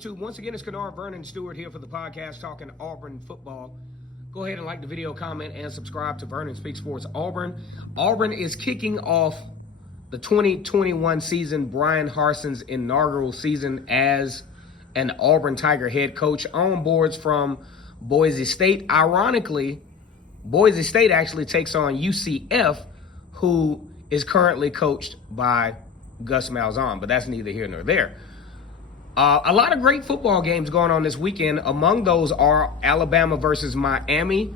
YouTube? Once again, it's Kennard Vernon Stewart here for the podcast talking Auburn football. Go ahead and like the video, comment, and subscribe to Vernon Speaks Sports Auburn. Auburn is kicking off the 2021 season, Brian Harsin's inaugural season as an Auburn Tiger head coach on boards from Boise State. Ironically, Boise State actually takes on UCF, who is currently coached by Gus Malzahn, but that's neither here nor there. A lot of great football games going on this weekend. Among those are Alabama versus Miami.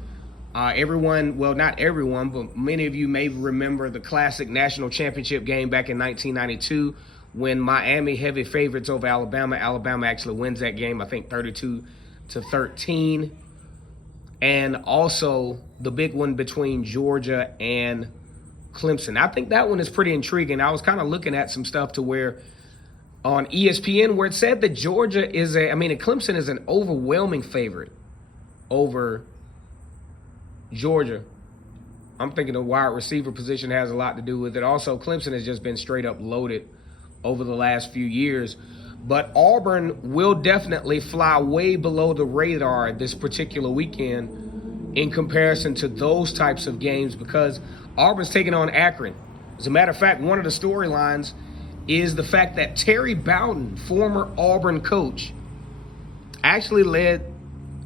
Everyone, well, not everyone, but many of you may remember the classic national championship game back in 1992 when Miami heavy favorites over Alabama. Alabama actually wins that game, I think 32-13. And also the big one between Georgia and Clemson. I think that one is pretty intriguing. I was kind of looking at some stuff to where on ESPN where it said that Georgia is Clemson is an overwhelming favorite over Georgia. I'm thinking the wide receiver position has a lot to do with it. Also, Clemson has just been straight up loaded over the last few years. But Auburn will definitely fly way below the radar this particular weekend in comparison to those types of games because Auburn's taking on Akron. As a matter of fact, one of the storylines is the fact that Terry Bowden, former Auburn coach, actually led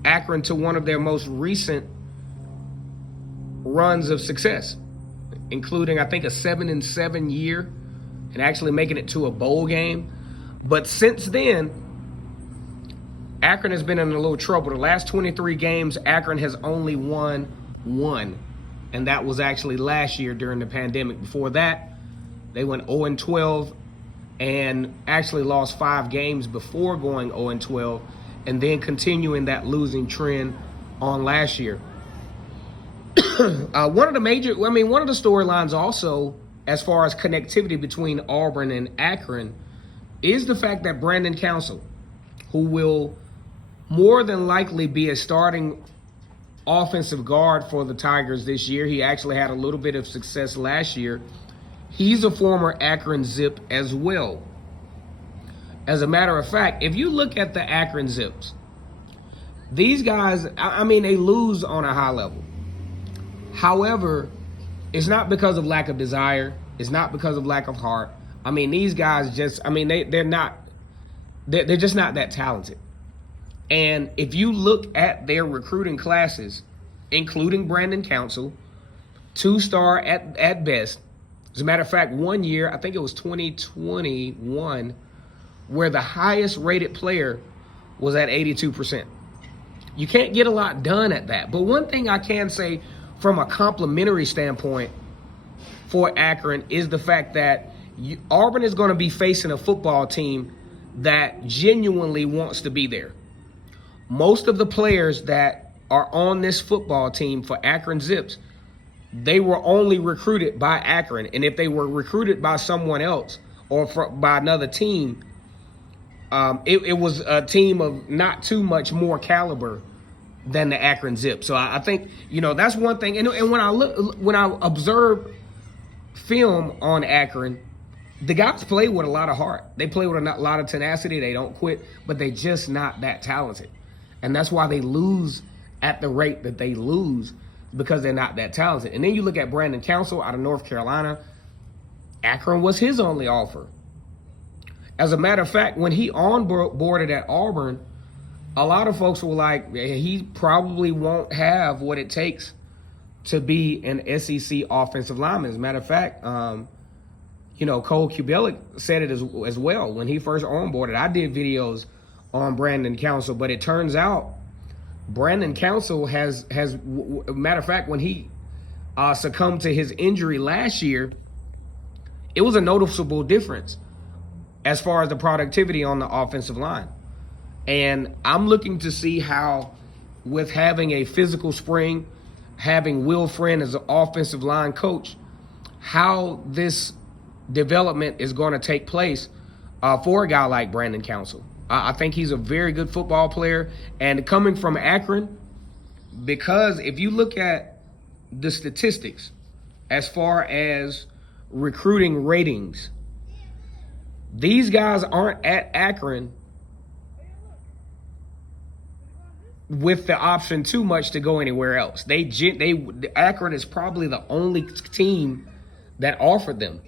Akron to one of their most recent runs of success, including, I think, a 7-7 year and actually making it to a bowl game. But since then, Akron has been in a little trouble. The last 23 games, Akron has only won one, and that was actually last year during the pandemic. Before that, they went 0-12 and actually lost 5 games before going 0-12 and then continuing that losing trend on last year. One of the storylines also, as far as connectivity between Auburn and Akron, is the fact that Brandon Council, who will more than likely be a starting offensive guard for the Tigers this year. He actually had a little bit of success last year. He's a former Akron Zip as well. As a matter of fact, if you look at the Akron Zips, these guys, they lose on a high level. However, it's not because of lack of desire. It's not because of lack of heart. These guys they're just not that talented. And if you look at their recruiting classes, including Brandon Council, 2-star at best. As a matter of fact, one year, I think it was 2021, where the highest rated player was at 82%. You can't get a lot done at that. But one thing I can say from a complimentary standpoint for Akron is the fact that Auburn is going to be facing a football team that genuinely wants to be there. Most of the players that are on this football team for Akron Zips, they were only recruited by Akron. And if they were recruited by someone else or by another team, it was a team of not too much more caliber than the Akron Zips. So I think, that's one thing. And when I observe film on Akron, the guys play with a lot of heart. They play with a lot of tenacity. They don't quit, but they're just not that talented. And that's why they lose at the rate that they lose, because they're not that talented. And then you look at Brandon Council out of North Carolina. Akron was his only offer. As a matter of fact, when he onboarded at Auburn, a lot of folks were like, he probably won't have what it takes to be an SEC offensive lineman. As a matter of fact, Cole Kubelik said it as well when he first onboarded. I did videos on Brandon Council, but it turns out Brandon Council has matter of fact, when he succumbed to his injury last year, it was a noticeable difference as far as the productivity on the offensive line. And I'm looking to see how, with having a physical spring, having Will Friend as an offensive line coach, how this development is going to take place for a guy like Brandon Council. I think he's a very good football player. And coming from Akron, because if you look at the statistics as far as recruiting ratings, these guys aren't at Akron with the option too much to go anywhere else. Akron is probably the only team that offered them.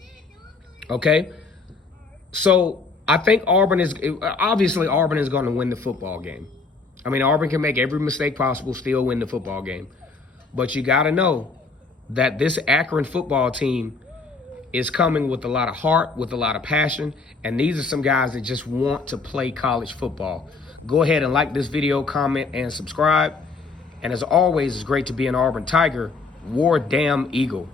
Okay, so I think Auburn is going to win the football game. I mean, Auburn can make every mistake possible, still win the football game. But you got to know that this Akron football team is coming with a lot of heart, with a lot of passion, and these are some guys that just want to play college football. Go ahead and like this video, comment, and subscribe. And as always, it's great to be an Auburn Tiger. War damn Eagle.